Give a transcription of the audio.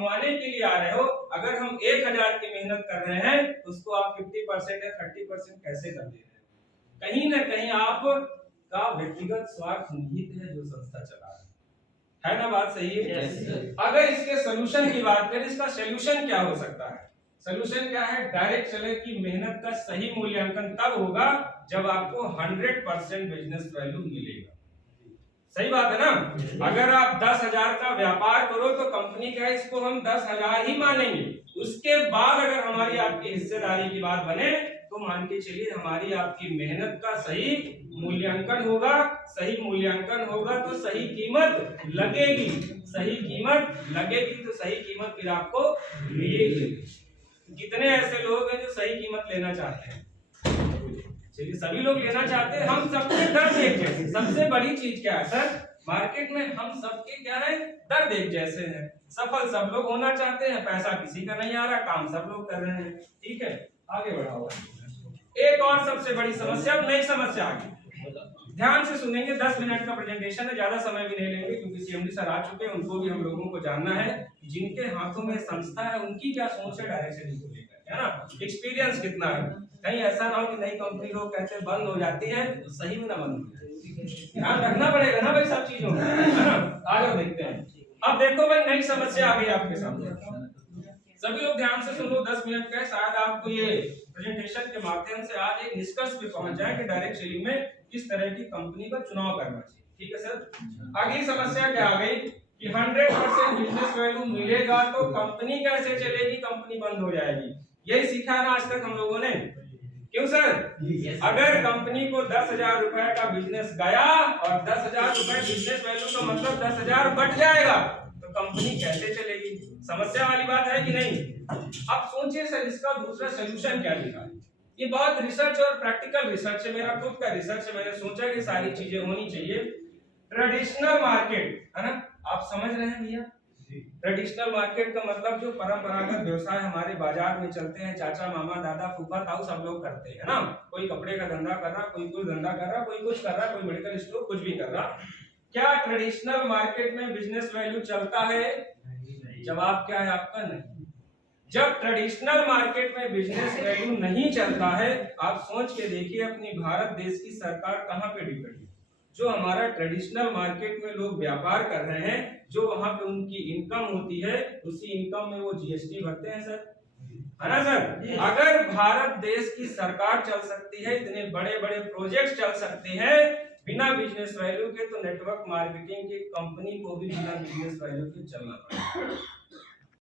कमाने के लिए आ रहे हो, अगर हम 1000 की मेहनत कर रहे हैं तो उसको आप 50% या 30% कैसे कर दे रहे हो? कहीं ना कहीं आपका व्यक्तिगत स्वार्थ निहित है जो संस्था चला रहा है ना? बात सही है? yes, अगर इसके सोल्यूशन की बात करें, इसका सोल्यूशन क्या हो सकता है? सोल्यूशन क्या है? डायरेक्ट सेलर की मेहनत का सही मूल्यांकन तब होगा जब आपको 100% बिजनेस वैल्यू मिलेगा। सही बात है ना? अगर आप 10,000 का व्यापार करो तो कंपनी का इसको हम 10,000 ही मानेंगे। उसके बाद अगर हमारी आपकी हिस्सेदारी की बात बने तो मान के चलिए हमारी आपकी मेहनत का सही मूल्यांकन होगा। सही मूल्यांकन होगा तो सही कीमत लगेगी। सही कीमत लगेगी तो सही कीमत फिर आपको मिलेगी। कितने ऐसे लोग हैं जो सही कीमत लेना चाहते हैं? चलिए, सभी लोग लेना चाहते हैं। हम सबके दर्द एक जैसे। सबसे बड़ी चीज क्या है सर? मार्केट में हम सबके क्या है? दर्द एक जैसे हैं। सफल सब लोग होना चाहते हैं, पैसा किसी का नहीं आ रहा, काम सब लोग कर रहे हैं। ठीक है, आगे बढ़ाओ। एक और सबसे बड़ी समस्या, नई समस्या आ गई। ध्यान से सुनेंगे, 10 मिनट का प्रेजेंटेशन है, ज्यादा समय भी नहीं लेंगे क्योंकि सीएमडी सर आ चुके हैं। उनको भी हम लोगों को जानना है जिनके हाथों में संस्था है उनकी क्या सोच है डायरेक्शन को लेकर, है ना? एक्सपीरियंस कितना है? कहीं ऐसा ना हो कि नई कंपनी लोग कहते बंद हो जाती है तो सही में ना बंद हो जाए। ध्यान रखना पड़ेगा ना भाई सब चीजों का, है ना? आ जाओ देखते हैं। अब देखो भाई, नई समस्या आ गई आपके सामने। सभी लोग ध्यान से सुनो, 10 मिनट का। शायद आपको ये प्रेजेंटेशन के माध्यम से आज एक निष्कर्ष पे पहुंच जाए कि डायरेक्ट सेलिंग में किस तरह की कंपनी का चुनाव करना चाहिए। ठीक है सर? अगली समस्या क्या आ गई कि 100% बिजनेस वैल्यू मिलेगा तो कंपनी कैसे चलेगी? कंपनी बंद हो जाएगी। यही सीखा है ना आज तक हम लोगों ने? क्यों सर? अगर कंपनी को 10,000 रुपए का बिजनेस गया और 10,000 रुपए बिजनेस वैल्यू का मतलब 10,000 बच जाएगा तो कंपनी कैसे चलेगी? समस्या वाली बात है कि नहीं? अब सोचिए सर, इसका दूसरा सोल्यूशन क्या लिखा है? ये बहुत रिसर्च और प्रैक्टिकल रिसर्च है, मेरा खुद का रिसर्च है। मैंने सोचा कि सारी चीजें होनी चाहिए। ट्रेडिशनल मार्केट, है ना? आप समझ रहे हैं भैया? ट्रेडिशनल मार्केट का मतलब जो परंपरागत व्यवसाय हमारे बाजार में चलते हैं, चाचा मामा दादा फूफा ताऊ सब लोग करते हैं ना। कोई कपड़े का धंधा कर रहा, कोई कुछ धंधा कर रहा, कोई कुछ कर रहा, कोई मेडिकल स्टोर, कुछ भी कर रहा। क्या ट्रेडिशनल मार्केट में बिजनेस वैल्यू चलता है? जवाब क्या है आपका? नहीं। जब ट्रेडिशनल मार्केट में बिजनेस वैल्यू नहीं चलता है, आप सोच के देखिए अपनी भारत देश की सरकार कहां पे डिपेंड है? जो हमारा ट्रेडिशनल मार्केट में लोग व्यापार कर रहे हैं, जो वहां पे उनकी इनकम होती है, उसी इनकम में वो जीएसटी भरते हैं सर, है ना सर? अगर भारत देश की सरकार चल सकती है, इतने बड़े बड़े प्रोजेक्ट चल सकते हैं बिना बिजनेस वैल्यू के, तो नेटवर्क मार्केटिंग की कंपनी को भी बिना बिजनेस वैल्यू के चलना पड़ेगा।